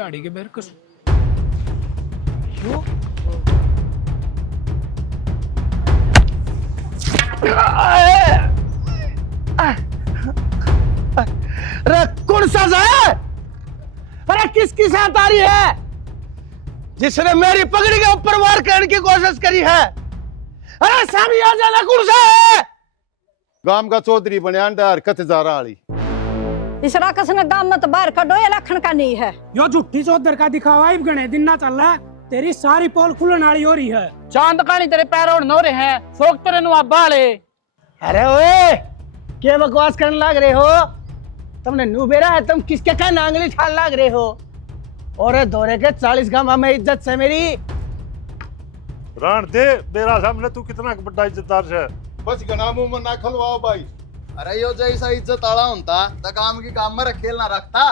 झाड़ी के बेर कस अरे कौन सा है? अरे किसकी साथ आ रही है जिसने मेरी पगड़ी के ऊपर वार करने की कोशिश करी है? अरे सामने आ जाना, कौन सा है? गांव का चौधरी बने अंडर कथ जा रहा वाली इस राकस ने गांव मत बाहर कढो, ये लखन का नहीं है। यो झूठी चौधर का दिखावा ही गणे दिन ना चल रहा है। तेरी सारी पोल खुलन वाली हो रही है। चांद कानी तेरे पैर और नोरे हैं, फोक तेरे नुआ बाले। अरे ओए, क्या बकवास करने लग रहे हो? तुमने नुबेरा है, तुम किसके का नांगली ठाल लग रहे हो? और दौरे के 40 गांव में इज्जत से मेरी राण दे मेरा सामने तू कितना बड़ा इज्जतदार है। बस गना मुंह में ना खलवाओ भाई। अरे यो जैसा इज्जत आला होता तो काम की काम में रखेल ना रखता।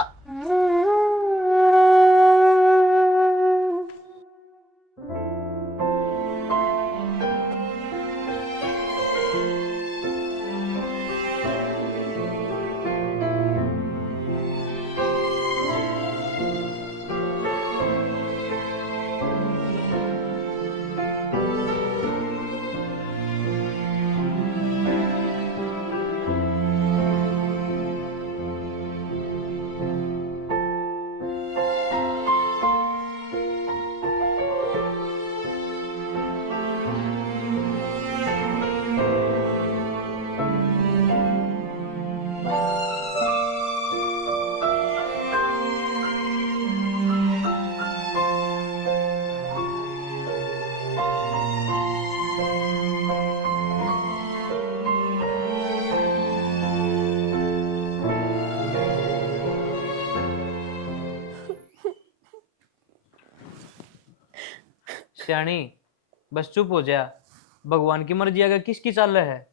श्याणी बस चुप हो जा। भगवान की मर्जी अगर किसकी चल रहा है?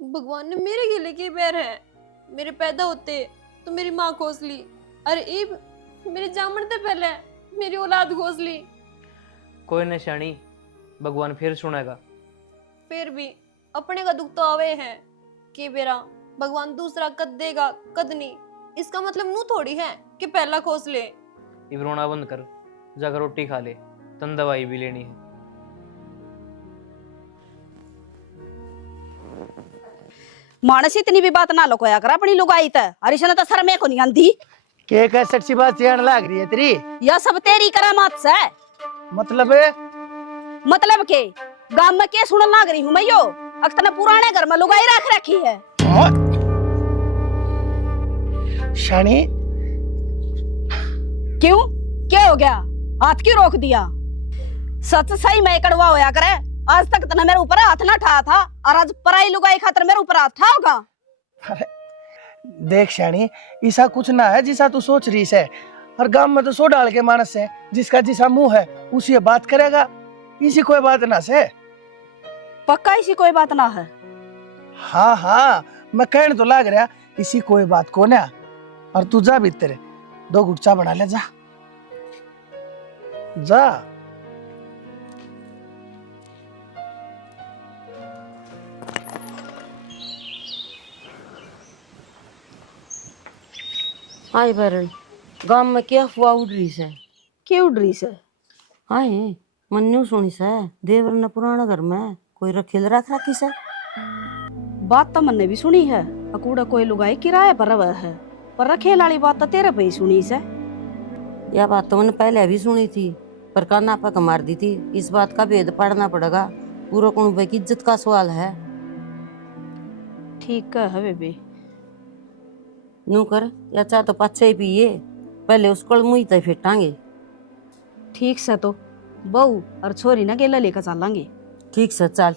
भगवान ने मेरे गिले के पैर है। मेरे पैदा होते तो मेरी माँ खोस ली, अरे इब मेरे जामन से पहले मेरी औलाद खोस ली। कोई न श्याणी, भगवान फिर सुनेगा। फिर भी अपने का दुख तो आवे है कि बेरा भगवान दूसरा कद देगा कद नहीं। इसका मतलब नू थोड़ी है कि पहला खोस ले। इब रोना बंद कर, जाकर रोटी खा ले, तन दवाई भी लेनी है। मानस इतनी भी बात ना लुकोया कर अपनी लुगाई त। हरिशन तो सर में को नहीं आंधी। के कैसे सी बात चढ़ लग रही है तेरी? यह सब तेरी करामात से। मतलब मतलब के गांव में के सुन लाग रही हूं मैं यो? अक्सर पुराने घर में लुगाई रख रखी है। शानी क्यों, क्या हो गया? हाथ क्यों रोक दिया? सच सही मैं कड़वा होया करे। आज तक तो मेरे ऊपर हाथ ना उठाया था और आज पराई लुगाई खातर मेरे ऊपर हाथ उठाओगा। देख शानी, ऐसा कुछ ना है जिसा तू सोच रही है। और गांव में तो सो डाल के मानस है, जिसका जिसा मुंह है उसी ये बात करेगा। इसी कोई बात ना से। पक्का इसी कोई बात ना है? हाँ हाँ, मैं कहने तो लाग रहा इसी कोई बात को ना। और तू जा भीतर, 2 घुट चा बना ले, जा जा। हाय बरन, गांव में क्या अफवाह उड़ रही है? क्यों उड़ रही से? हाय मन्नू सुनी से देवर ने पुराना घर में कोई रखेल रख रखी से। बात तो मैंने भी सुनी है। अकूड़ा कोई लुगाई किराए पर रह है, पर रखेल वाली बात तो तेरे पे ही सुनी से। यह बात तो मैंने पहले भी सुनी थी, पर काना पक मार दी थी। इस बात का भेद पढ़ना पड़ेगा। पूरा कुनबे की इज्जत का सवाल है। ठीक है बेबी। नू कर या चाह तो पाछे ही पिए, पहले उसको मुई तय फेटांगे। ठीक से तो बहू और छोरी ना गेला लेकर चलेंगे। ठीक से चल।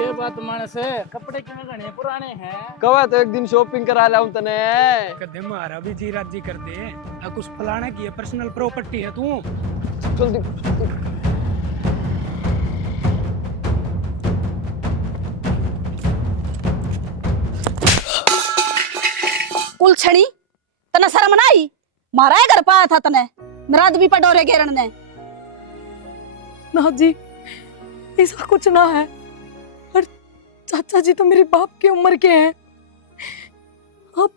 ये बात मानस है, कपड़े क्यों घने पुराने हैं? कवा तो एक दिन शॉपिंग करा लाऊं तने। कदे मारा भी जी राजी कर दे। आ कुछ फलाना की है, पर्सनल प्रॉपर्टी है तू। जल्दी कुल छड़ी तने शर्म ना आई? मारा है घर पाया था तने मेरा आदमी पडोरे घेरन ने। ना जी, ऐसा कुछ ना है। और चाचा जी तो मेरे बाप की उम्र के हैं। अब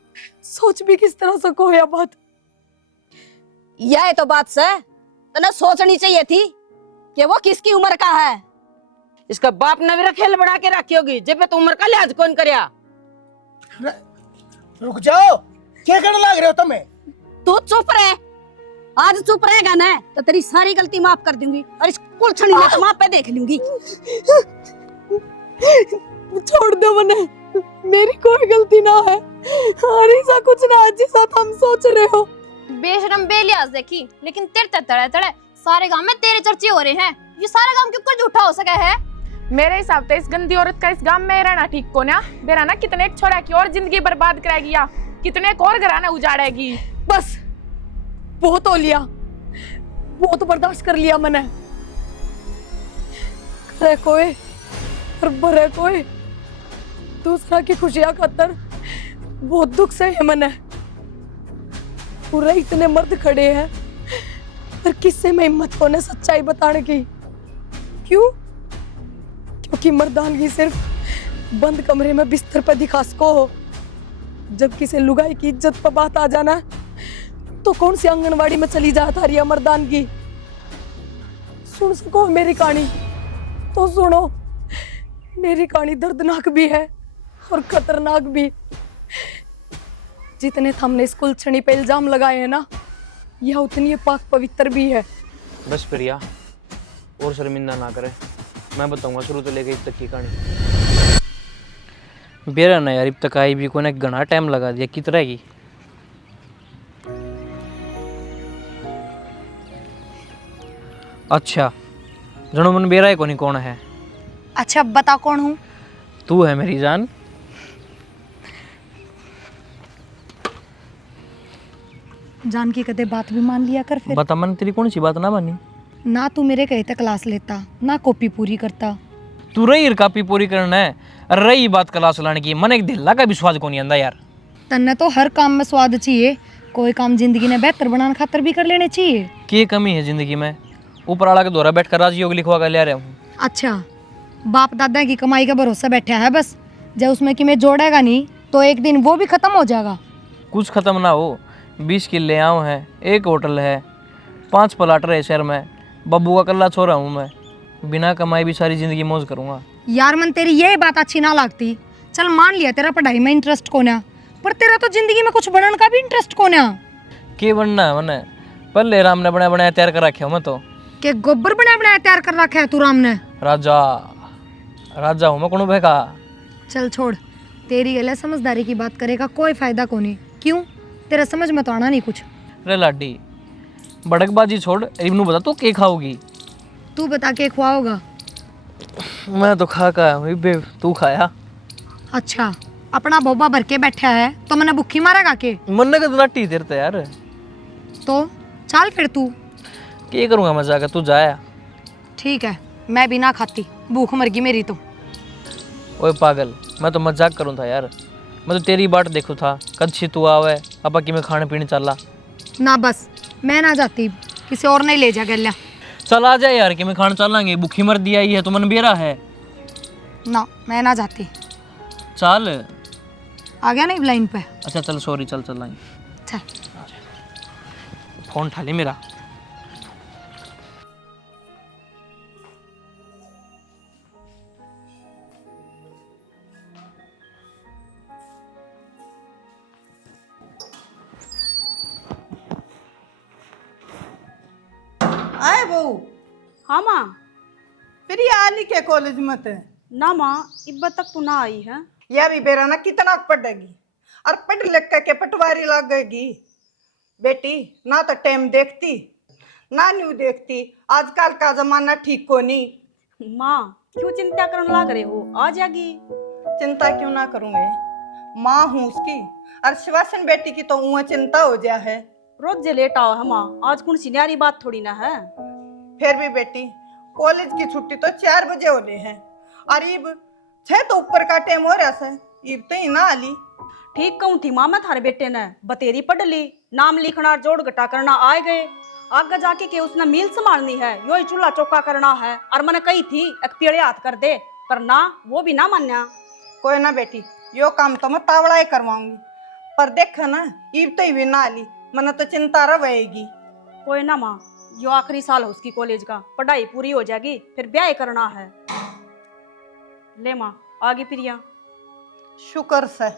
सोच भी किस तरह से को यह बात। यह तो बात से तने सोचनी चाहिए थी कि वो किसकी उम्र का है। इसका बाप ने मेरा खेल बना के रखी होगी, जब तो उम्र का लिहाज कौन करया। रुक जाओ, क्या करने लग रहे हो तुम्हें? तू चुप रहे। आज चुप रहेगा ना तो तेरी सारी गलती माफ कर दूंगी और इस कुलछनी में तो माँ पे देख लूंगी। छोड़ दो मने, मेरी कोई गलती ना है। अरे ऐसा कुछ ना है जिस साथ हम सोच रहे हो। बेशरम बेलियाज देखी, लेकिन तेरे तड़े तड़े सारे गांव में तेरे चर्चे हो रहे हैं। ये सारा गांव क्यों कर झूठा हो सका है? मेरे हिसाब से इस गंदी औरत का इस गांव में रहना ठीक को ना। बेरा ना कितने एक छोरा की और जिंदगी बर्बाद कराएगी या कितने एक और घराना उजाड़ेगी। बस बहुत हो लिया, बहुत बर्दाश्त कर लिया मैंने। करे कोई और बरे कोई, दूसरा की खुशियां खातर बहुत दुख से है मैंने। पूरे इतने मर्द खड़े हैं पर किससे में हिम्मत होने सच्चाई बताने की। क्यों? क्योंकि मर्दानगी सिर्फ बंद कमरे में बिस्तर पर दिखा सको हो। जब किसी लुगाई की इज्जत पर बात आ जाना तो कौन सी आंगनवाड़ी में चली जाता रही मर्दानगी। सुन सको मेरी कहानी तो सुनो। मेरी कहानी दर्दनाक भी है और खतरनाक भी। जितने हमने स्कूल छड़ी पे इल्जाम लगाए हैं ना, यह उतनी पाक पवित्र भी है। बस प्रिया, और शर्मिंदा ना करे। मैं बताऊंगा शुरू से लेकर अब तक की कहानी। बेरा ना यार, अब तक आई भी कोने घना टाइम लगा दिया। कितना की अच्छा जनो मन बेरा है कोनी कौन है? अच्छा बता कौन हूँ? तू है मेरी जान। जान की कदे बात भी मान लिया कर। फिर बता मन, तेरी कौन सी बात ना मानी? ना तू मेरे कहे तक क्लास लेता, ना कॉपी पूरी करता। तू रही कापी पूरी करना है, रही बात क्लास लाने की। मन एक दिल्ला का भी स्वाद को नहीं आंदा यार। तन्ने तो हर काम में स्वाद चाहिए। कोई काम जिंदगी ने बेहतर बनाने खातर भी कर लेने चाहिए। क्या कमी है जिंदगी में? ऊपर आला के द्वारा बैठ कर राजयोग लिखवा कर ले रहा हूँ। अच्छा, बाप दादा की कमाई का भरोसा बैठा है बस। जब उसमें कि मैं जोड़ेगा नहीं तो एक दिन वो भी खत्म हो जाएगा। कुछ खत्म ना हो। 20 किले आऊँ हैं, एक होटल है, 5 प्लाट रहे शहर में। बब्बू का कल्ला छोरा हूँ मैं। बिना कमाई भी सारी जिंदगी मौज करूँगा। यार मन तेरी ये बात अच्छी ना लगती। चल मान लिया तेरा पढ़ाई में इंटरेस्ट को ना, पर तेरा तो जिंदगी में कुछ बनने का भी इंटरेस्ट को ना। के बनना है मैंने? पहले राम ने बनाया बनाया तैयार कर रखे हो मैं तो। के गोबर बनाया बनाया तैयार कर रखा है तू राम ने? राजा हूँ मैं, कौन भैका। चल छोड़, तेरी गले समझदारी की बात करेगा कोई फायदा को नहीं। क्यों? तेरा समझ में तो आना नहीं कुछ। रे लाडी, बड़कबाजी छोड़, इब्नू बता तू क्या खाओगी? तू बता के खुआओगा? मैं तो खा का बे, तू खाया? अच्छा, अपना बोबा भर के बैठा है तो मैंने भूखी मारेगा के? मन का लाटी तेरे यार। तो चल फिर तू। क्या करूँगा मैं जाकर, तू जाया। ठीक है, मैं भी ना खाती, भूख मर गई मेरी तो। ओए पागल, मैं तो मजाक करूँ था यार। मैं तो तेरी बाट देखू था, कच्छी तू आवे अपा कि मैं खाने पीने चला। ना बस, मैं ना जाती, किसी और नहीं ले जा गया। चल आ जा यार कि मैं खाने चलांगे। भूखी मर दिया ही है तो मन बेरा है ना, मैं ना जाती। चल आ गया नहीं लाइन पे? अच्छा चल, सॉरी, चल चल। चल फोन उठा ले मेरा। आए बहू? हाँ माँ। फिर ये आली के कॉलेज में थे? ना माँ, इब्बत तक तो ना आई है। यह भी बेरा ना कितना पढ़ेगी और पढ़ लिख के पटवारी लगेगी। बेटी ना तो टाइम देखती ना न्यू देखती। आजकल का जमाना ठीक को नहीं। माँ क्यों चिंता करने लग रहे हो? आ जाएगी। चिंता क्यों ना करूंगे, माँ हूँ उसकी। और शिवासन बेटी की तो ऊँ चिंता हो जा है। रोज जे लेट आओ है माँ, आज कौन सी न्यारी बात थोड़ी ना है। फिर भी बेटी, कॉलेज की छुट्टी तो 4 बजे होने हैं और इब 6 तो ऊपर का टाइम हो रहा है। इब तो ही ना आली। ठीक कहूँ थी माँ, मैं थारे बेटे ने बतेरी पढ़ ली, नाम लिखना जोड़ घटा करना आए गए। आगे जाके के उसने मील संभालनी है, यो ही चूल्हा चौका करना है। और मैंने कही थी एक पेड़े हाथ कर दे, पर ना, वो भी ना मान्या। कोई ना बेटी, यो काम तो मैं तावड़ा ही करवाऊंगी, पर देख ना ईब तो भी ना ली, मन तो चिंता रहेगी। कोई ना माँ, यो आखिरी साल है उसकी कॉलेज का, पढ़ाई पूरी हो जाएगी फिर ब्याह करना है। ले माँ, आगे प्रिया। शुक्र से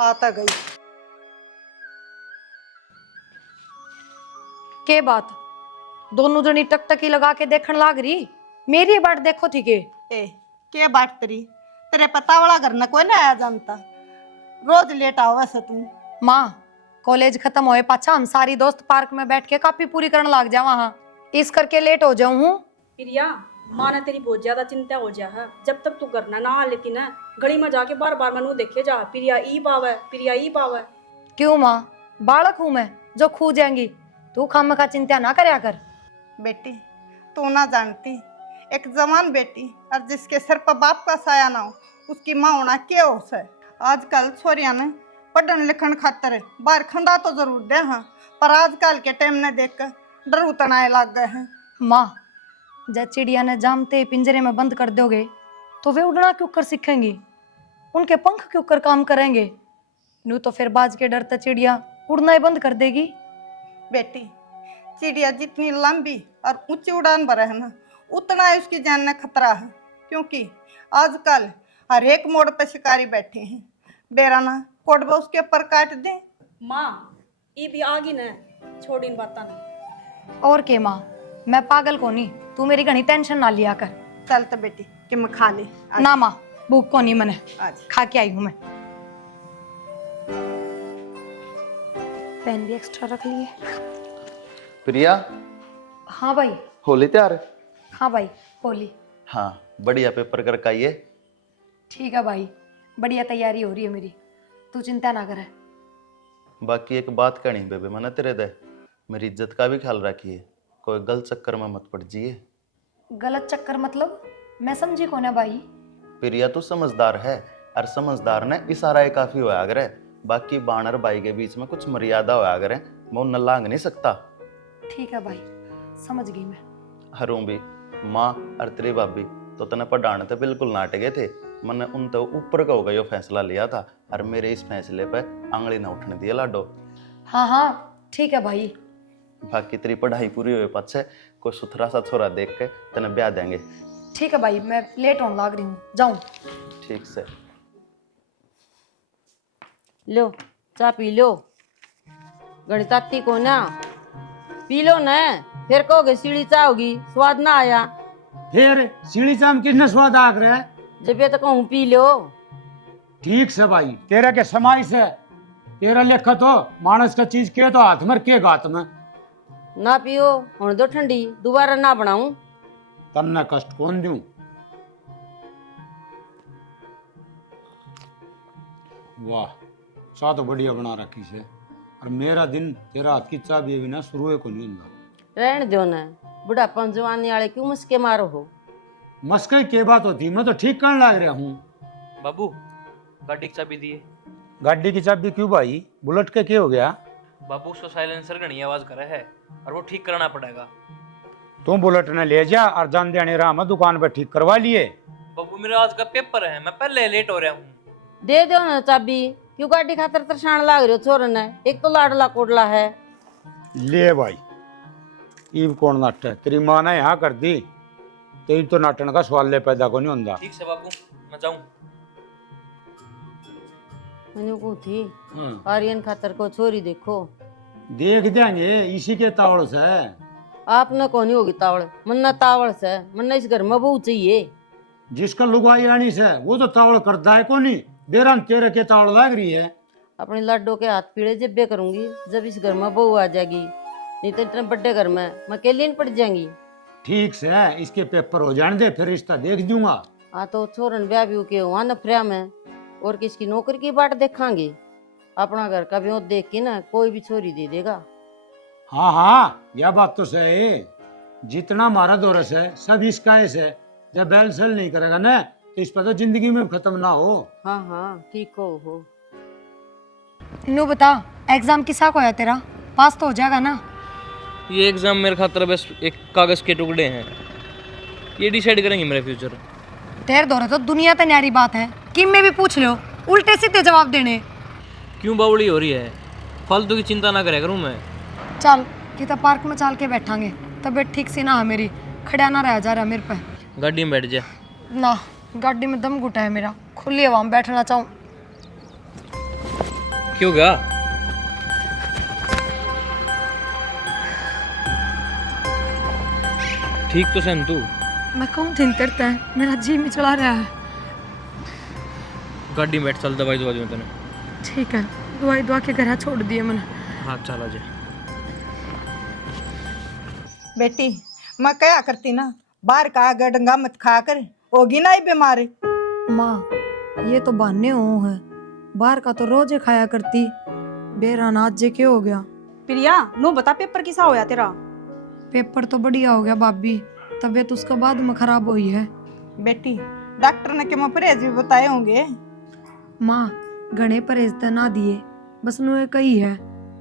आता गई। के बात दोनों जनी टकटकी लगा के देखने लाग रही, मेरी बाट देखो थी के। ए के बात तेरे पता वाला घर न कोई ना आया जानता, रोज लेट आओ वैसे तू। माँ कॉलेज खत्म होए पाछा हम सारी दोस्त पार्क में बैठ के कापी पूरी करने लग जा, वहाँ इस करके लेट हो जाऊं हूँ। प्रिया, माँ ने तेरी बहुत ज्यादा चिंता हो जा है, जब तक तू घर ना आ लेती ना घड़ी में जाके बार बार मनु देखे जा, प्रिया ई पावे, प्रिया ई पावे। क्यों माँ, बालक हूँ मैं जो खू जाएंगी, तू खामखा चिंता ना करया कर। बेटी तू ना जानती, एक जवान बेटी और जिसके सिर पर बाप का साया ना हो, उसकी माँ होना क्या हो से। आजकल छोरियां ने पढ़न लिखन खातर बाहर खंदा तो जरूर दे, हाँ, पर आजकल के टाइम ने देख कर डर उतनाए लग गए हैं। माँ जब चिड़िया ने जामते पिंजरे में बंद कर दोगे तो वे उड़ना क्यों कर सीखेंगी, उनके पंख क्यों कर काम करेंगे। नू तो फिर बाज के डरते चिड़िया उड़ना ही बंद कर देगी। बेटी चिड़िया जितनी लंबी और ऊंची उड़ान भरे है ना, उतना ही उसकी जान में खतरा है, क्योंकि आजकल हर एक मोड़ पर शिकारी बैठे हैं। बेराना कोडबा उसके ऊपर काट दे। माँ ये भी आगी न, छोड़ इन बाता ना। और के माँ, मैं पागल को नहीं, तू मेरी घनी टेंशन ना लिया कर। चल तो बेटी कि मैं खा ले। ना माँ भूख को नहीं, मने आज खा के आई हूँ मैं। पेन भी एक्स्ट्रा रख लिए। प्रिया, हाँ भाई। होली तैयार? हाँ भाई होली। हाँ बढ़िया, पेपर करके आइए। ठीक है भाई, बढ़िया तैयारी हो रही है मेरी, तू चिंता ना करे। बाकी एक बात कहनी बेबे, मना तेरे दे, मेरी इज्जत का भी ख्याल रखिए, कोई गलत चक्कर में मत पड़ जाइए। गलत चक्कर मतलब? मैं समझी को ना भाई। प्रिया तू समझदार है, और समझदार ने इशारा ही काफी होया करे, बाकी बानर भाई के बीच में कुछ मर्यादा होया करे, मैं उन्हें लांग नहीं सकता। ठीक है भाई, समझ गई मैं। हरूं भी माँ और तेरी भाभी तो तने पढ़ाने थे बिल्कुल नाटे गए थे, मैंने उन तो ऊपर का होगा यो फैसला लिया था, और मेरे इस फैसले पे आंगली ना उठने दिया लाडो। हाँ हाँ ठीक है भाई। बाकी तेरी पढ़ाई पूरी हुए पाछे कोई सुथरा सा छोरा देख के तने ब्याह देंगे। ठीक है भाई, मैं लेट होने लग रही हूँ, जाऊँ। ठीक से। लो चा पी लो, गणिताती को ना पी लो ना, फिर कहोगे सीढ़ी चा होगी, स्वाद ना आया। फिर सीढ़ी चाम किसने स्वाद आग रहा है? जब ये तो कहूँ पी लो। ठीक से भाई, तेरा के समाई से तेरा लेखा तो मानस का चीज के तो हाथ में के गात में ना पियो, हुण दो ठंडी, दोबारा ना बनाऊं। तन्ना कष्ट कौन दूं? वाह, चाह तो बढ़िया बना रखी से, और मेरा दिन तेरा हाथ की चाह भी बिना शुरू को नहीं होगा। रहने दो ना, बुढ़ापन जवानी वाले क्यों मुस्के मारो हो। मस्के के बात होती, मैं तो ठीक करने लग रहा हूँ। बाबू गाड़ी की चाबी दिए। गाड़ी की चाबी क्यों भाई? बुलेट के क्या हो गया? बाबू उसको साइलेंसर घनी आवाज करे है और वो ठीक कराना पड़ेगा। तुम बुलेट ने ले जा और जान देने रहा, मैं दुकान पर ठीक करवा लिए। बाबू मेरा आज का पेपर है, मैं पहले लेट हो रहा हूँ। दे दो ना चाबी, क्यों गाड़ी खातर तरसाण लाग रहे हो छोरन है, एक तो लाडला कोडला है। ले भाई, ईब कौन नाट है? तेरी माँ ने यहाँ कर दी, तेरी तो नाटन का सवाल ले पैदा को नहीं होता। ठीक से बाबू, मैं जाऊँ। मैंने को थी आर्यन खातर को छोरी देखो। देख देंगे, इसी के तावड़ से। आप न कौन होगी तावड़, मन्ना तावड़ से, मन्ना इस घर में बहू चाहिए। जिसका लुगाई रानी से वो तो तावड़ करता है को नहीं, बेरान तेरे के तावड़ लग रही है। अपने लाडो के हाथ पीड़े जब्बे करूंगी जब इस घर में बहू आ जाएगी, नहीं तो इतने बड़े घर में मैं अकेली नहीं पड़ जाएंगी। ठीक से, इसके पेपर हो जाने दे, फिर रिश्ता देख दूंगा। हाँ तो छोरन ब्याह भी के वहाँ नफरिया में, और किसकी नौकरी की बाट देखांगे, अपना घर का भी देख के ना कोई भी छोरी दे देगा। हाँ हाँ, यह बात तो सही है, जितना हमारा दौरस है सब इसका है। जब बैल सेल नहीं करेगा ना तो इस पर तो जिंदगी में खत्म ना हो। हाँ हाँ ठीक हो। नू बता, एग्जाम किसा को है तेरा, पास तो हो जाएगा ना? ये एग्जाम मेरे खातर बस एक कागज के टुकड़े हैं, ये डिसाइड करेंगे मेरा फ्यूचर। तेरे दौरे तो दुनिया ते न्यारी बात है, किम में भी पूछ लो उल्टे सीधे जवाब देने। क्यों बावड़ी हो रही है? फालतू की चिंता ना करे करूँ मैं। चल किता पार्क में चल के बैठांगे, तबीयत ठीक सी ना है मेरी, खड़ा ना रह जा रहा मेरे पे। गाड़ी में बैठ जा। ना, गाड़ी में दम घुटा है मेरा, खुली हवा में बैठना चाहूँ। क्यों गा? ठीक तो सन तू। मैं कौन थिंक करता है, मेरा जी में चला रहा है। गाड़ी में बैठ, चल दवाई दवा दूँ तेने। ठीक है, दवाई दवा के घर छोड़ दिए मैंने। हाँ चल आ जा। बेटी मैं क्या करती ना, बाहर का गडंगा मत खा कर, होगी ना ही बीमारी। माँ ये तो बहाने हो है, बाहर का तो रोज ही खाया करती, बेरान आज जे क्या हो गया। प्रिया नो बता पेपर किसा होया तेरा? पेपर तो बढ़िया हो गया भाभी, तबीयत उसके बाद में खराब हुई है। बेटी डॉक्टर ने क्या परहेज भी बताए होंगे? माँ घने परहेज तो ना दिए, बस नु एक ही है,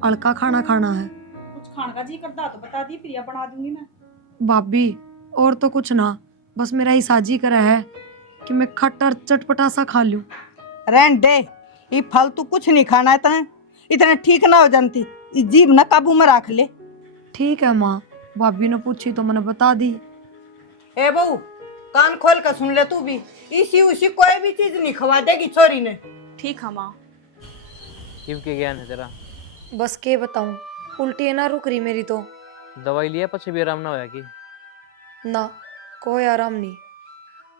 हल्का खाना खाना है। कुछ खाने का जी करता तो बता दी, प्रिया बना दूंगी मैं। भाभी और तो कुछ ना, बस मेरा ही साजी करा है कि मैं खट्टा और चटपटा सा खा लूं। रहन दे, ये फालतू कुछ नहीं खाना है तने, इतना ठीक ना हो जानती, इस जीभ ना काबू में रख ले। ठीक है माँ, भाभी ने पूछी तो मैंने बता दी। ए बहू कान खोल कर सुन ले, तू भी इसी उसी कोई भी चीज नहीं खवा देगी छोरी ने। ठीक है माँ। शिव के ज्ञान है तेरा। बस के बताऊं, उल्टी है ना रुक रही मेरी तो। दवाई लिया पछे भी आराम ना होया कि? ना कोई आराम नहीं।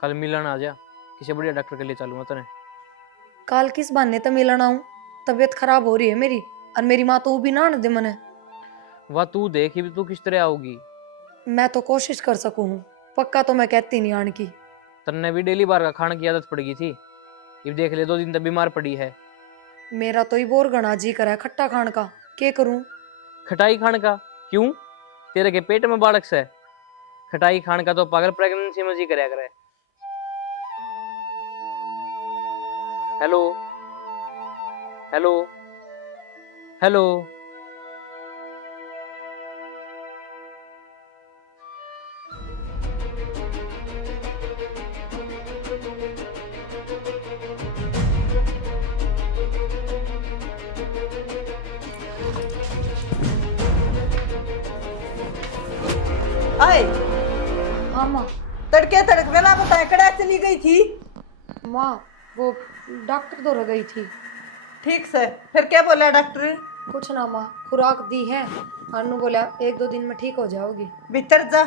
कल मिलन आ जा, किसी बढ़िया डॉक्टर के लिए चलूंगा तने। काल किस बहाने तो मिलना हूँ, तबीयत खराब हो रही है मेरी, और मेरी माँ तो भी ना दे मने। वाह तू देख भी तू किस तरह आओगी। मैं तो कोशिश कर सकूं हूँ, पक्का तो मैं कहती नहीं आने की। तन्ने भी डेली बार का खाने की आदत पड़ गई थी, ये देख ले 2 दिन तक बीमार पड़ी है। मेरा तो ही बोर गणा जी करा है खट्टा खान का, क्या करूं? खटाई खाने का? क्यों? तेरे के पेट में बालक से? खटाई खाने का तो पागल प्रेगनेंसी में जी करया करे। Hello hello hello. आए हाँ माँ। तड़के तड़कवे ना बताए कड़ा चली गई थी? माँ वो डॉक्टर तो रह गई थी। ठीक से फिर क्या बोला डॉक्टर? कुछ ना माँ, खुराक दी है, अनु बोला 1-2 दिन में ठीक हो जाओगी। भीतर जा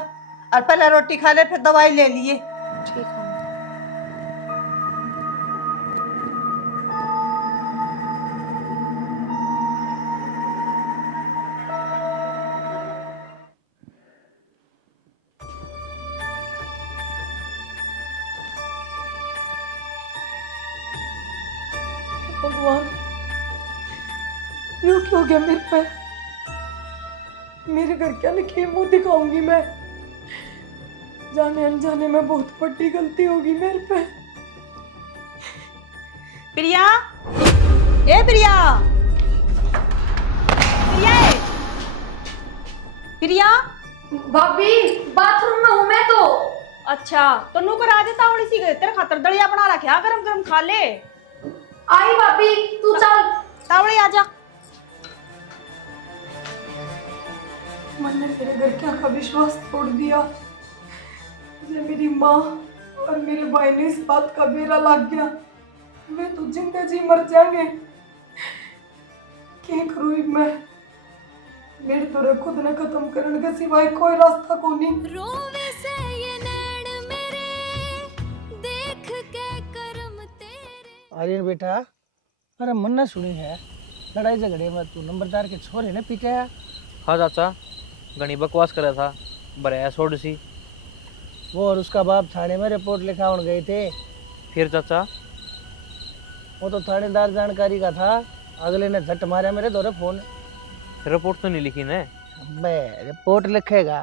और पहले रोटी खा ले, फिर दवाई ले लिए। ठीक है। भगवान यूं क्यों हो गया मेरे पे? मेरे घर क्या लिखे मुंह दिखाऊंगी मैं? जाने अनजाने में बहुत बड़ी गलती होगी मेरे पे। प्रिया, ए प्रिया, प्रिया, प्रिया। भाभी बाथरूम में हूँ मैं तो। अच्छा तो नौकर आ जाता हूँ, इसी तेरे खातर दलिया बना रखा, गरम गरम खा ले। आई भाभी तू चल। तावड़ी आजा। मैंने तेरे घर क्या का विश्वास तोड़ दिया, मुझे मेरी माँ और मेरे भाई ने इस बात का बेरा लग गया, मैं तो जिंदे जी मर जाएंगे। क्या करूँ मैं? मेरे तो रे खुद ने खत्म करने के सिवाय कोई रास्ता को नहीं। रोवे से ये नैन मेरे, देख के करम तेरे। आर्यन बेटा, अरे मन ना सुनी है, लड़ाई झगड़े में तू नंबरदार के छोरे ने पीटे है। हाँ चाचा, घनी बकवास करा था, बराया सोड सी। वो और उसका बाप थाने में रिपोर्ट लिखावन गए थे। फिर चाचा? वो तो थानेदार जानकारी का था, अगले ने झट मारा मेरे दौरे फोन। रिपोर्ट तो नहीं लिखी ने? बे रिपोर्ट लिखेगा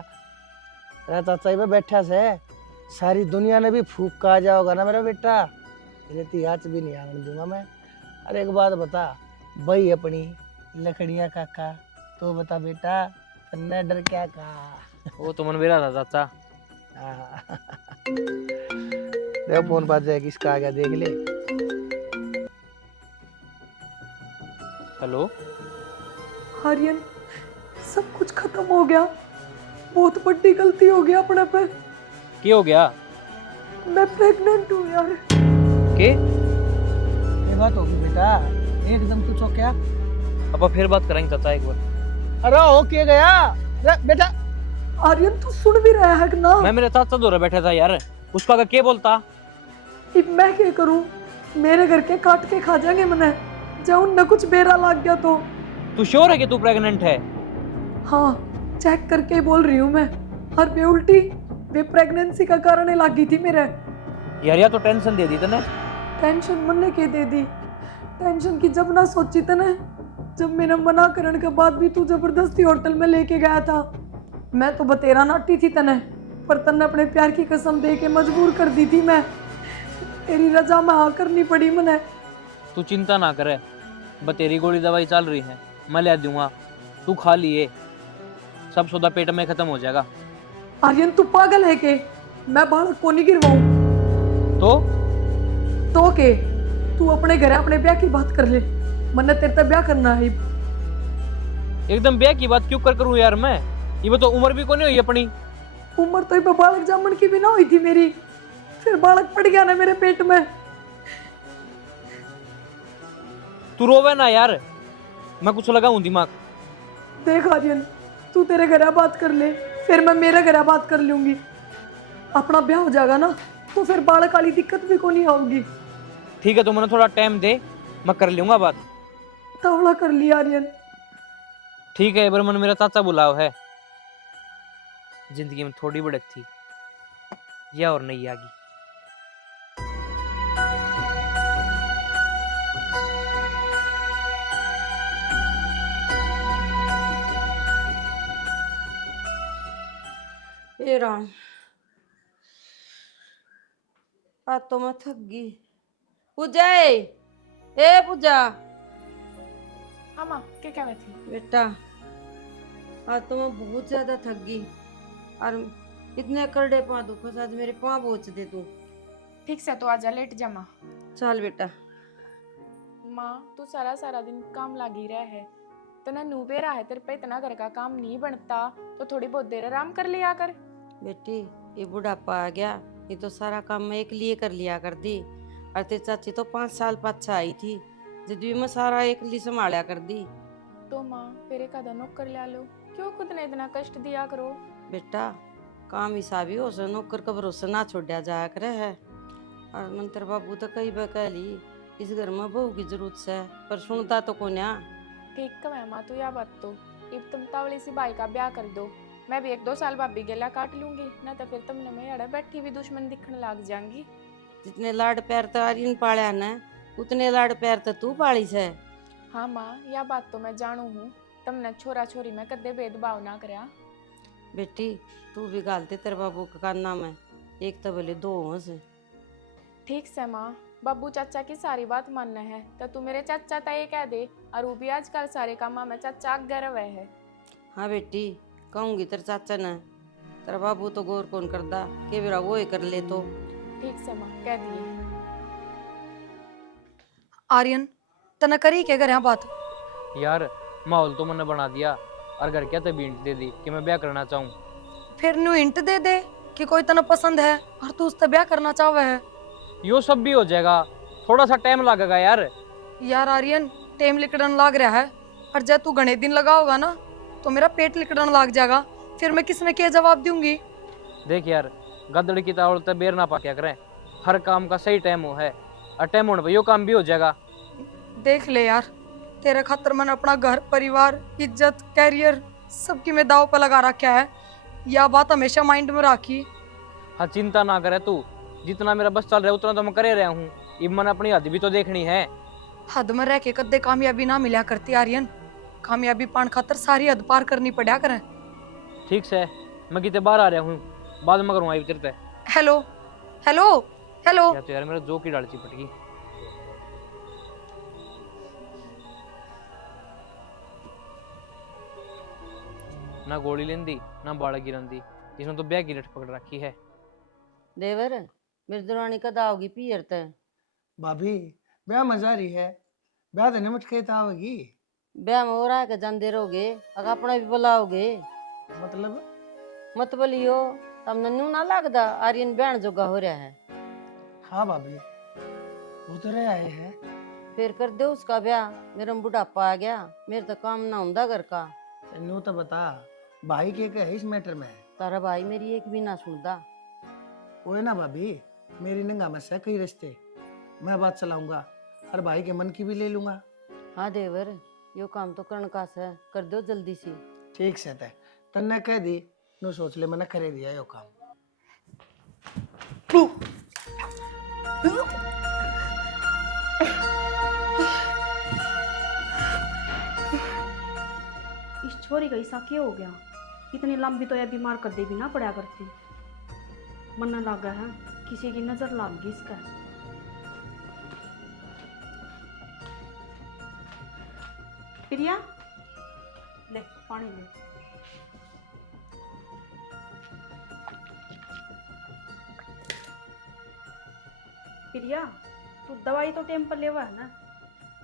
तेरा चाचा पे बैठा से, सारी दुनिया ने भी फूक का आ जाओगा ना मेरा बेटा, तेरे हाथ भी नहीं आने दूंगा मैं। अरे एक बात बता, भाई अपनी लकड़िया काका, तो बता बेटा तन्ने डर क्या का? वो तो मन बेरा था चाचा। अरे फोन बाज जाएगी, इसका आ गया देख ले। हेलो आर्यन, सब कुछ खत्म हो गया। बहुत बड़ी गलती हो गया अपने पे। क्या हो गया? मैं प्रेग्नेंट हूँ यार। के? ये बात होगी बेटा, एकदम कुछ हो क्या? अब फिर बात करेंगे चाचा एक बार। अरे हो क्या गया? अरे बेटा आर्यन, तू सुन भी रहा है कि ना? मैं मेरे चाचा दोरे बैठा था यार, उसका का क्या बोलता? अब मैं क्या करूँ? मेरे घर के काट के खा जाएंगे मने, जब उनने कुछ बेरा लग गया तो। तू श्योर है कि तू प्रेग्नेंट है? हाँ, चेक करके बोल रही हूँ मैं। और बे उल्टी वे प्रेगनेंसी का कारण ही लगी थी मेरे। यार या तो टेंशन दे दी तने। टेंशन मन्ने के दे दी? टेंशन की जब ना सोची तने, जब मैंने मना करने के बाद भी तू जबरदस्ती होटल में लेके गया था। मैं तो बतेरा नाटी थी तने, पर तने अपने प्यार की कसम दे के मजबूर कर दी थी मैं। तेरी रजा में हाँ करनी पड़ी मने। तू चिंता ना करे, बतेरी गोली दवाई चल रही है, मैं ले दूंगा, तू खा लिए, सब सौदा पेट में खत्म हो जाएगा। आर्यन, तू पागल है के? मैं बालक को नहीं गिरवाऊं। तो के तू अपने घर अपने ब्याह की बात कर ले। मन्ने तेरे तक ब्याह करना है। एकदम ब्याह की बात क्यों कर करूं यार मैं? ये तो उम्र भी को नहीं हुई अपनी। उम्र तो ये बालक जामन की भी ना हुई थी मेरी, फिर बालक पड़ गया ना मेरे पेट में। तू रोवे ना यार, मैं कुछ लगाऊं दिमाग। देख आर्यन, तू तेरे घर बात कर ले, फिर मैं मेरे घर बात कर लूंगी। अपना ब्याह हो जाएगा ना, तो फिर बालक वाली दिक्कत भी को नहीं होगी। ठीक है, तो मैंने थोड़ा टाइम दे, मैं कर लूंगा बात। तवड़ा कर लिया आर्यन। ठीक है, पर मैंने मेरा चाचा बुलाओ है। जिंदगी में थोड़ी बढ़त थी, या और नहीं आगी। ए राम, आज तो मैं थक गई। पूजा, ए पूजा। हाँ माँ, क्या कह रही थी? बेटा, आज तो मैं बहुत ज्यादा थक गई और इतने करड़े पाँव दुखो, आज मेरे पाँव पोंछ दे तू। ठीक से तो आजा, लेट जा माँ। चल बेटा। माँ, तू सारा सारा दिन काम लगी रहा है, तना नूबे रहा है, तेरे पे इतना घर का काम नहीं बनता, तो थोड़ी बहुत देर आराम कर लिया कर। बेटी, ये बुढ़ापा आ गया, ये तो सारा काम मैं एक लिए कर लिया कर दी। और तेरी चाची तो 5 साल पाछा आई थी, जिद भी मैं सारा एक लिए संभाला कर दी। तो माँ, फिर एक आधा नौकर ले लो, क्यों खुद ने इतना कष्ट दिया करो। बेटा, काम हिसाबी हो से नौकर का भरोसा ना छोड़ा जाया करे है। और मंत्र बाबू तो कई बार कह ली इस घर में बहू की जरूरत है, पर सुनता तो को ना। ठीक कह माँ, तू या बात तो इब तुम तावली सी बाई का ब्याह कर दो, मैं भी 1-2 साल भाभी गेला काट लूंगी ना, तो फिर तुमने मैं अड़ा बैठी भी दुश्मन दिखने लग जाएंगी। जितने लाड प्यार तो आर्यन पालिया न, उतने लाड प्यार तो तू पाली से। हाँ माँ, यह बात तो मैं जानू हूँ, तुमने छोरा छोरी में कदे भेदभाव ना करया। बेटी, तू भी गालते तेरे बाबू का कान्ना में, एक तो बोले 2 हो से। ठीक से माँ, बाबू चाचा की सारी बात मानना है तो तू मेरे चाचा तय कह दे, और वो भी आजकल सारे कामा में चाचा गर्व है। हाँ बेटी, कहूँगी तेरे चाचा ने, तेरा बाबू तो गौर कौन करदा, के बेरा वो ही कर ले तो। ठीक से माँ, कह दिए। आर्यन, तना करी के घर यहाँ बात? यार माहौल तो मैंने बना दिया, और घर क्या तो भी हिंट दे दी कि मैं ब्याह करना चाहूँ। फिर न्यू हिंट दे दे कि कोई तना पसंद है और तू उससे ब्याह करना चाहवे है। यो सब भी हो जाएगा, थोड़ा सा टाइम लगेगा यार। यार आर्यन, टाइम लिकड़न लाग रहा है, और जब तू घने दिन लगाओगा ना, तो मेरा पेट लिकड़न लग जाएगा, फिर मैं किसने क्या जवाब दूंगी? देख यार, गदड़ की तावल तो बेर ना पा क्या करें, हर काम का सही टाइम हो है, और टाइम होने पर यो काम भी हो जाएगा। देख ले यार, तेरे खातर मैंने अपना घर परिवार इज्जत कैरियर सबकी मैं दाव पर लगा रखा है, यह बात हमेशा माइंड में रखी। हाँ, चिंता ना करे तू, जितना मेरा बस चल रहा है उतना तो मैं करे रहा हूँ, अब मैंने अपनी हद भी तो देखनी है। हद में रह के कदे कामयाबी ना मिला करती आर्यन, कामयाबी पान खातर सारी हद पार करनी पड़ा करे। ठीक से, मैं कितने बार आ रहा हूँ, बाद में करूँगा तेरे पे। Hello hello hello. या तो यार मेरा जो की डाल चिपट गई। ना गोली लेंदी ना बाड़ा गिरंदी, इसमें तो ब्याह की रट पकड़ रखी है। देवर, मेरी दुरानी कदा होगी पियर ते भाभी ब्याह मजा रही है, ब्याह देने मुझके होगी। ब्याह में हो रहा है कि जान दे रहोगे अगर अपना भी बुलाओगे मतलब मत बोलियो तब नन्नू ना लगदा आर्यन बहन जोगा हो रहा है। हाँ भाभी वो तो रहे आए हैं। फिर कर दो उसका ब्याह, मेरा बुढ़ापा आ गया, मेरे तो काम ना होंदा घर का। तेनू तो बता भाई के है इस मैटर में। तारा भाई मेरी एक भी ना सुनदा। वो ना भाभी मेरी नंगा में से कई रिश्ते मैं बात चलाऊंगा और भाई के मन की भी ले लूंगा। हाँ देवर यो काम तो करण का से कर दो जल्दी से। ठीक से तन्ने कह दी नो सोच ले मैंने करे दिया यो काम। इस छोरी का ऐसा क्या हो गया? इतनी लंबी तो यह बीमार कर दे भी ना पड़ा करती। मन लगा है किसी की नजर लग गई इसका। प्रिया ले पानी ले। प्रिया तू दवाई तो टाइम पर लेवा है ना?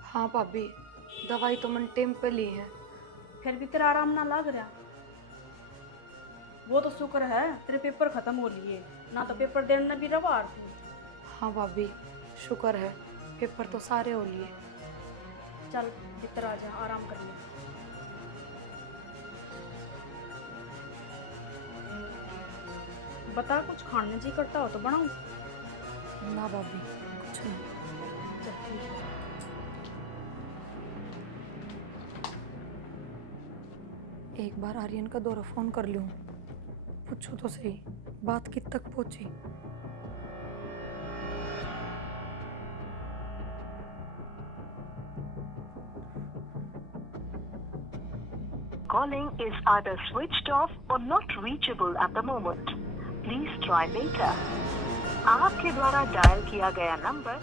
हाँ भाभी दवाई तो मन टाइम पे ली है। फिर भी तेरा आराम ना लग रहा। वो तो शुक्र है तेरे पेपर खत्म हो लिए, ना तो पेपर देने भी रवा थी। हाँ भाभी शुक्र है पेपर तो सारे हो लिए। चल भीतर आ जा, आराम कर ले। बता कुछ खाने जी करता हो तो बनाऊं? ना भाभी कुछ नहीं। चल ठीक है। एक बार आर्यन का दौरा फोन कर लूं, पूछो तो सही बात कित तक पहुंची। Calling is either switched off or not reachable at the moment. Please try later. आपके द्वारा डायल किया गया नंबर।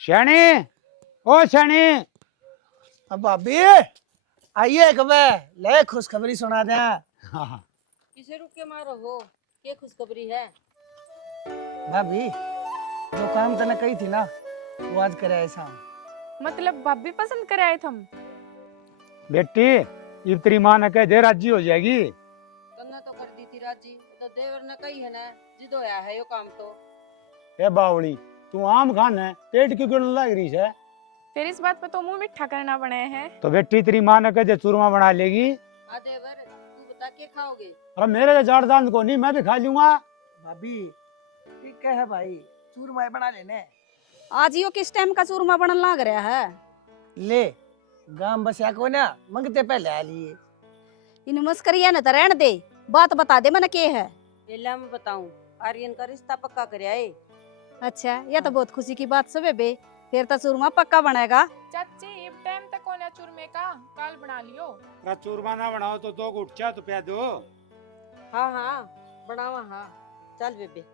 शनी ओ शनी अब भाभी आइए कब ले खुशखबरी सुना दे। किसे रुक के मारो हो, क्या खुशखबरी है? भाभी जो काम तने कही थी ना वो आज करे ऐसा। मतलब भाभी पसंद करे आए तुम? बेटी इब तेरी माँ ने कह दे राजी हो जाएगी। तन्ने तो कर दी थी राजी, तो देवर ने कही है ना जिद होया है यो काम तो। ए बावली तू आम खान है पेट क्यों गिरने लग रही है? फिर इस बात पे तो मुंह मीठा करना पड़े हैं। तो बेटी तेरी माँ ने कह दे चूरमा बना लेगी। आ देवर तू बता के खाओगे? अरे मेरे लिए जाड़ दांत को नहीं, मैं भी खा लूंगा। भाभी ठीक है भाई चूरमा बना लेने। आज यो किस टाइम का चूरमा बनने लग रहा है? ले गांव बसिया को ना मंगते पहले आ लिए। इन मस्करिया न तो रहने दे, बात बता दे मैंने के है। एला मैं बताऊं आर्यन का रिश्ता पक्का करया है। अच्छा यह तो बहुत खुशी की बात सब बे, फिर तो चूरमा पक्का बनेगा। चाची इब टाइम तक कोना चूरमे का काल बना लियो। अरे चूरमा ना बनाओ तो दो गुट चाय तो पिया दो। हाँ हाँ बनावा हाँ चल बेबे।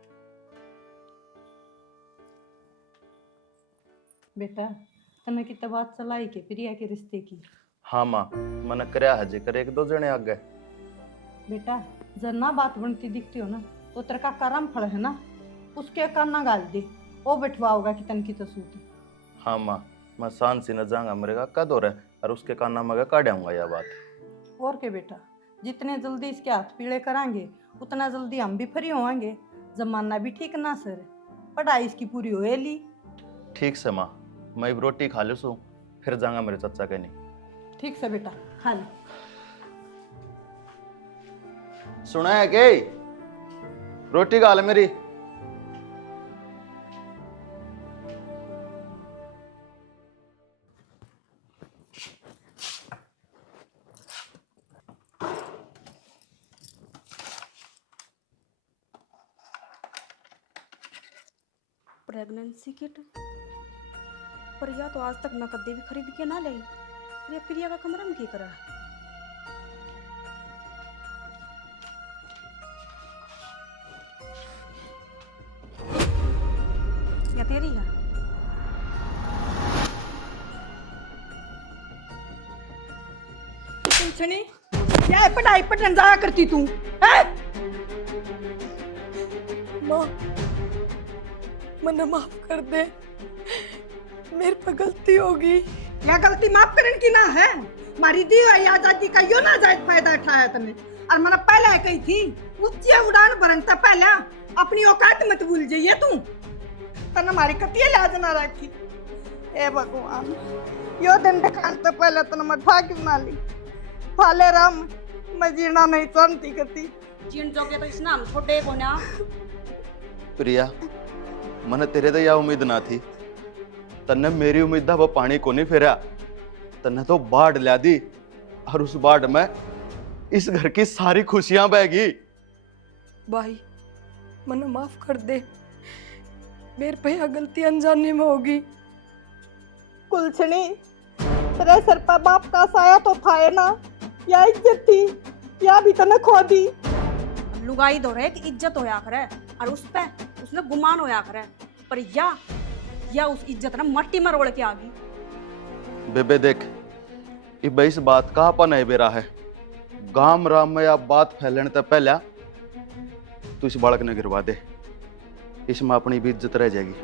बेटा तने कितना बात चलाई के प्रिया के रिश्ते की? हाँ माँ मैंने करया है जिक्र एक दो जने आगे। बेटा जब ना बात बनती दिखती हो ना तो तेरे का करम फल है ना, उसके कान गाल दे वो बैठवा होगा कि तन की तो सूती। हाँ माँ मैं शान सी न जाऊंगा मेरे का कद हो रहा है और उसके कान में काढ़ूंगा यह बात। और के बेटा जितने जल्दी इसके हाथ पीड़े करांगे उतना जल्दी हम भी फ्री होंगे। जमाना भी ठीक ना सर, पढ़ाई इसकी पूरी हो ली। ठीक से माँ मैं अब रोटी खा लूँ सू फिर जाऊंगा मेरे चाचा के नहीं। ठीक से बेटा खा ले। सुना है के रोटी खा ले मेरी। प्रेगनेंसी किट प्रिया तो आज तक न कदे भी खरीद के ना लाई। प्रिया का कमरा में की करा? या तेरी है? छनी क्या पढ़ाई पढ़ने जाया करती तू है? माँ मन्ने माफ कर दे, मेरे पे गलती होगी। या गलती माफ करने की ना है, मारी दी हुई आजादी का यो ना जायज फायदा उठाया तने। और मैंने पहले कही थी ऊंची उड़ान भरनता पहले अपनी औकात मत भूल जाइए तू, तने हमारी कतिया लाज ना रखी। ए भगवान, यो दिन दिखाने से पहले तने मैं ठा क्यों ना ली। फाले राम, मैं जीना नहीं चाहती कती। जीन जोगे तो इस नाम छोटे कोना। प्रिया, मन तेरे तो यह उम्मीद ना थी, तन्ने मेरी उम्मीद वो पानी को नहीं फेरा, तन्ने तो बाढ़ ला दी, और उस बाढ़ में इस घर की सारी खुशियां बहगी। भाई मन्ने माफ कर दे, मेरे पे यह गलती अनजाने में होगी। कुलछनी, तेरे सर पर बाप का साया तो था ना, या इज्जत थी, या भी तने खो दी। लुगाई दो रे कि इज्जत होया करे, और उस पे उसने गुमान होया करे, पर या उस इज्जत ने मट्टी में रोड़ के आ गई। बेबे देख, ये इस बात का अपन नहीं बेरा है, गाम राम में या बात फैलने से पहले तू इस बालक ने गिरवा दे, इसमें अपनी भी इज्जत रह जाएगी।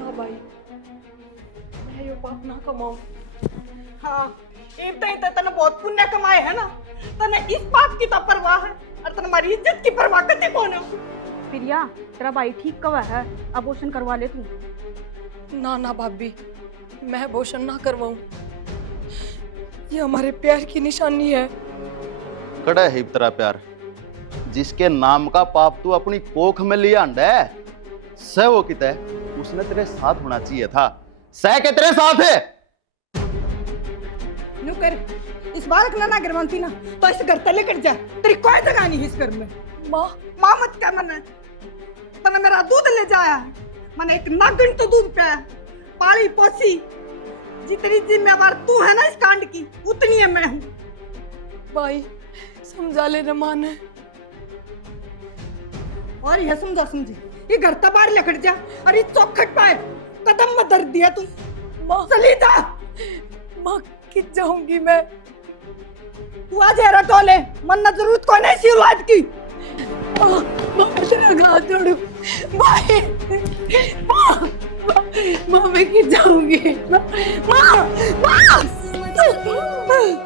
ना भाई, मैं यो पाप ना कमाऊं। हाँ, इतना ही तने बहुत पुण्य कमाए है ना, तने इस पाप की तो परवाह है, और तने हमारी इज्जत की परवाह करते कौन है? प्रिया, तेरा भाई ठीक कवा है, अबॉर्शन करवा ले तू। ना ना भाभी, मैं अबॉर्शन ना करवाऊं, ये हमारे प्यार की निशानी है। कड़ा है तेरा प्यार, जिसके नाम का पाप तू अपनी कोख में लिया अंडा है, सह वो किता है, उसने तेरे साथ होना चाहिए था, सह के तेरे साथ है। नु कर, इस बालक ना गिरवाती ना, तो इस घर तले कट जा, तेरी कोई जगह नहीं इस घर में। माँ मत क्या मना, तने मेरा दूध ले जाया, मैंने एक नागिन तो दूध पिया, पाली पोसी, जितनी जिम्मेवार तू है ना इस कांड की, उतनी है मैं हूँ। भाई समझा ले रमान है, और यह समझा समझी, ये घर तबार लकड़ जा, और इस चौखट पाए कदम मत दर्द दिया तू। माँ चली जा, माँ कित जाऊंगी मैं। तू आज है रटोले, मन न जरूरत को नहीं सी औलाद की। माँ तेरा हाथ जोड़ू, भाई माँ मैं कित जाऊंगी।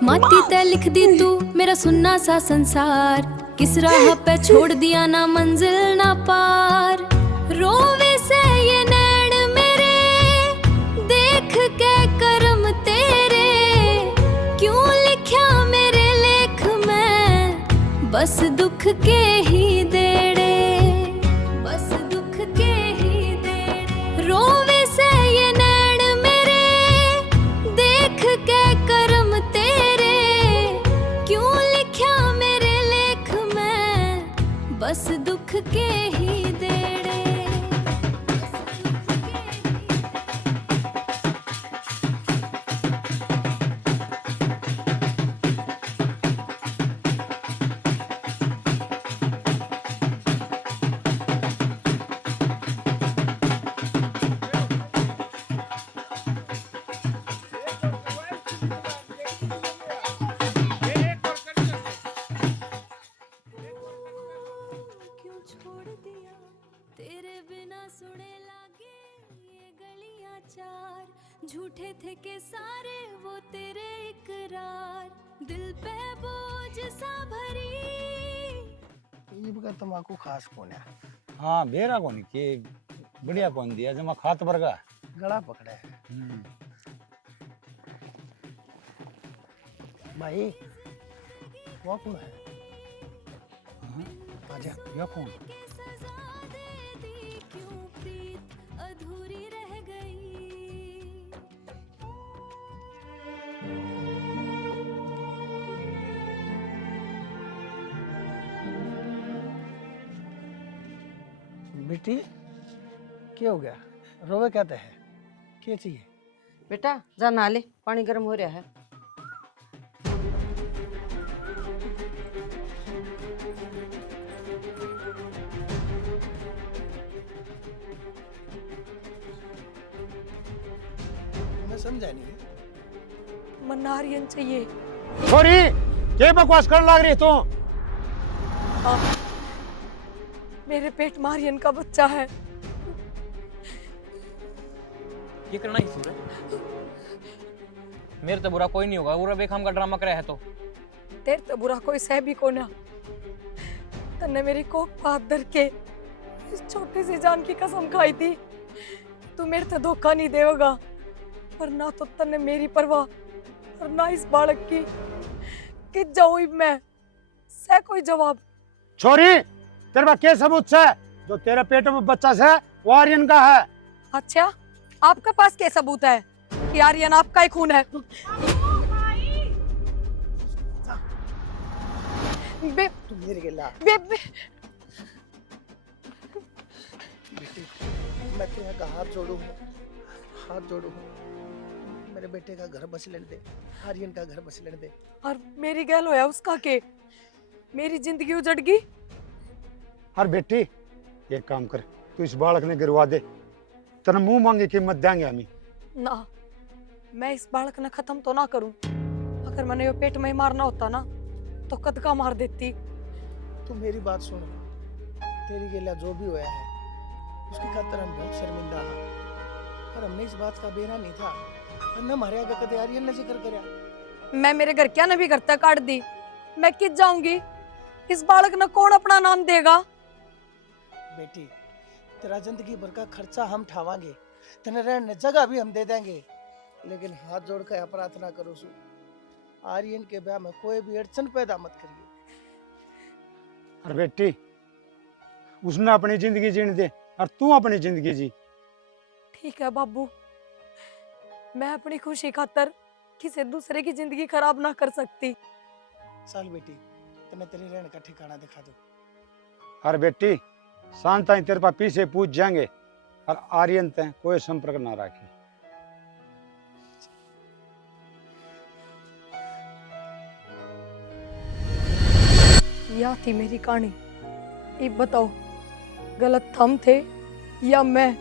माटी ते लिख दी तू मेरा सुन्ना सा संसार, किस राह पे छोड़ दिया ना मंजिल ना पार। रोवे से ये नैन मेरे, देख के करम तेरे, क्यों लिखा मेरे लेख में, बस दुख के ही देड़े, बस दुख के ही देड़े। रोवे से ये नैन मेरे, देख के करम तेरे, क्यों लिखा मेरे लेख में, बस दुख के ही देड़े। झूठे थे के सारे वो तेरे इकरार, दिल पे बोझ सा भरी। ये बका तमाकू खास कौन है? हाँ बेरा कौन के बढ़िया कौन दिया जमा खात बरगा गला पकड़े है। भाई वो कौन है? आजा ये कौन? अधूरी रह गई। बेटी क्या हो गया? रोवे कहते हैं, क्या चाहिए? बेटा जा नहा ले, पानी गर्म हो रहा है। मैं समझा नहीं। मनारियन चाहिए। छोरी, क्या बकवास करने लग रही तू? मेरे पेट में आर्यन का बच्चा है। ये करना ही सूर है। मेरे तो बुरा कोई नहीं होगा, बुरा बेखाम का ड्रामा कराया है तो। तेरे तो बुरा कोई सह भी कोना। तन्ने मेरी कोख पात धर के इस छोटी सी जान की कसम खाई थी, तू मेरे तो धोखा नहीं देगा। पर ना तो तन्ने मेरी परवाह और ना इस बालक की। कि जाऊं मैं सह कोई जवाब। छोरी, तेरे पास क्या सबूत है? जो तेरे पेट में बच्चा है वो आर्यन का है। अच्छा, आपके पास क्या सबूत है कि आर्यन आपका ही खून है? तू मेरे के ला। बेटी, मैं तेरे का हाथ जोड़ू मेरे बेटे का घर बस लेने दे, आर्यन का घर बस लेने दे। और मेरी गैल होया उसका के मेरी जिंदगी उजड़ गई। हर बेटी एक काम कर, तू इस बालक ने गिरवा दे, तेरा मुंह मांगी कीमत देंगे हम। ना, मैं इस बालक ने खत्म तो ना करूं। अगर मैंने ये पेट में ही मारना होता ना तो कद का मार देती। तू मेरी बात सुन, तेरी गेला जो भी हुआ है उसकी खातर हम बहुत शर्मिंदा हैं, पर हमने इस बात का बेरा नहीं था। न मारे आगे कदे आर्यन ने जिक्र करया। मैं मेरे घर क्या ने भी करता काट दी, मैं किस जाऊंगी? इस बालक ने कौन अपना नाम देगा? बेटी, तेरा जिंदगी भर का खर्चा हम ठावांगे, तेरे रहने जगह भी हम दे देंगे, लेकिन हाथ जोड़ कर प्रार्थना करो सु, आर्यन के ब्याह में कोई भी अड़चन पैदा मत करिए। और बेटी, उसने अपनी जिंदगी जीने दे और तू अपनी जिंदगी जी। ठीक है बाबू, मैं अपनी खुशी खातर किसी दूसरे की जिंदगी खराब ना कर सकती। चल बेटी, तने तेरे रहने का ठिकाना दिखा दो। और बेटी, शांत आई तेरे पास पीछे पूछ जाएंगे और आर्यन तय कोई संपर्क ना रखे। यह थी मेरी कहानी। ये बताओ, गलत हम थे या मैं?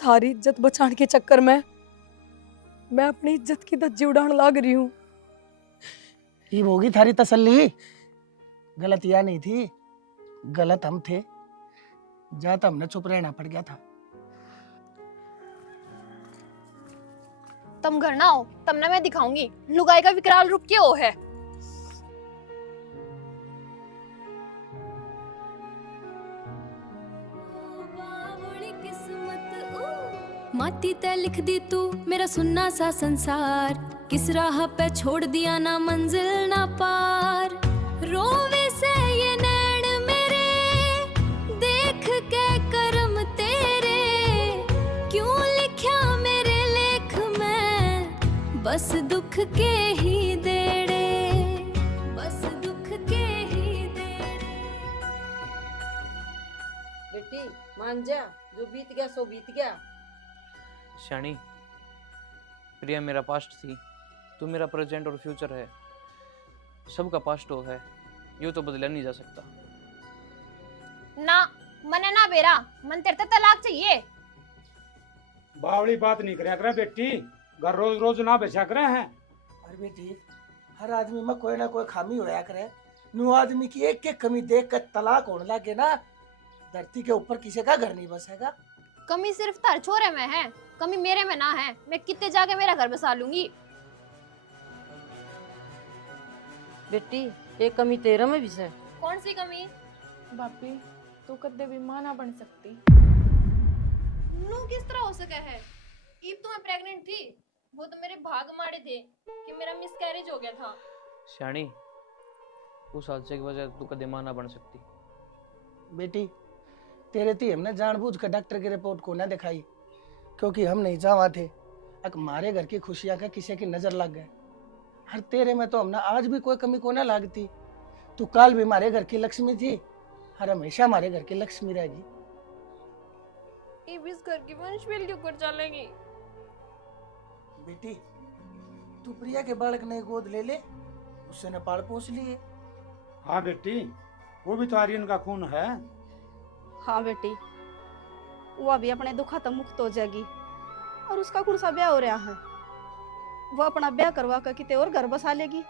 थारी इज्जत बचाने के चक्कर में मैं अपनी इज्जत की धज्जी उड़ान लाग रही हूँ। ये होगी थारी तसल्ली? गलत या नहीं थी, गलत हम थे, जाता हमने चुप रहना पड़ गया था। तुम घर ना आओ, तब ना मैं दिखाऊंगी लुगाई का विकराल रूप क्या है। माटी ते लिख दी तू मेरा सुन्ना सा संसार, किस राह पे छोड़ दिया ना मंजिल ना पार। रोवे से ये नैन मेरे देख के करम तेरे, क्यों लिखा मेरे लेख में बस दुख के ही देड़े, बस दुख के ही देड़े। बेटी मान जा, जो बीत गया सो बीत गया। शानी, प्रिया मेरा पास्ट थी, तू मेरा प्रेजेंट और फ्यूचर है। सबका पास्ट हो है, यूं तो बदला नहीं जा सकता। ना मने ना बेरा, मन तेरे ते तलाक चाहिए। बावली बात नहीं करे बेटी, घर रोज रोज ना बेचा करे हैं। अरे बेटी, हर आदमी में कोई ना कोई खामी होया करे। न्यू आदमी की एक एक कमी देख कर तलाक होने लगे ना, धरती के ऊपर किसी का घर नहीं बसेगा। कमी सिर्फ तार छोरे में है, कमी मेरे में ना है। मैं कितने जाके मेरा घर बसा लूंगी। बेटी, एक कमी तेरा में भी है। कौन सी कमी? बापी, तू कदे भी मां ना बन सकती। नू किस तरह हो सके है? ईब तो मैं प्रेग्नेंट थी, वो तो मेरे भाग मारे थे कि मेरा मिसकैरेज हो गया था। शानी, उस हादसे की वजह से तू कदे मां ना बन सकती। बेटी, तेरे थी हमने जानबूझ कर डॉक्टर की रिपोर्ट को ना दिखाई, क्योंकि हम नहीं चाहवा थे अक मारे घर की खुशियां का किसी की नजर लग गए। हर तेरे में तो हमने आज भी कोई कमी को ना लगती। तू काल भी हमारे घर की लक्ष्मी थी, हर हमेशा हमारे घर की लक्ष्मी रहेगी। इस घर की वंश वेल क्यों कर चलेगी? बेटी, तू प्रिया के बालक ने गोद ले ले, उससे न पाल पोस लिए। हाँ बेटी, वो भी तो आर्यन का खून है। हाँ बेटी, वो अभी अपने दुखा तो मुक्त हो जाएगी और उसका कौन सा ब्याह हो रहा है, वो अपना ब्याह करवा कर किते और घर बसा लेगी।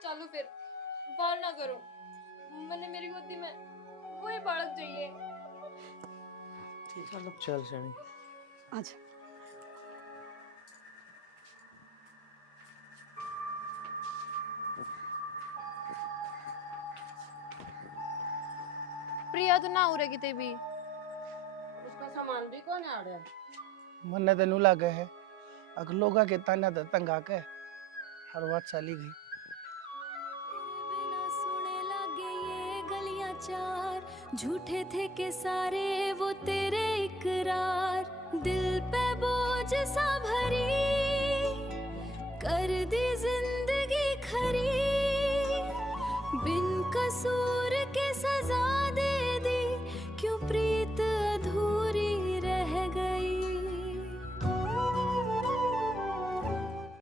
चलो फिर बाल ना करो, मैंने मेरी गोदी में वही बालक चाहिए। चल सनी अच्छा प्रिया तो ना हो रही किते भी। उसका सामान भी कौन आ रहा है? मन तेनू लागे है अक लोगा के ताना द तंगा के हर बात चली गई। बिना सुने लागे ये गलियां चार, झूठे थे के सारे वो तेरे इकरार। दिल पे बोझ सा भरी कर दी जिंदगी खरी, बिन कसूर के सजा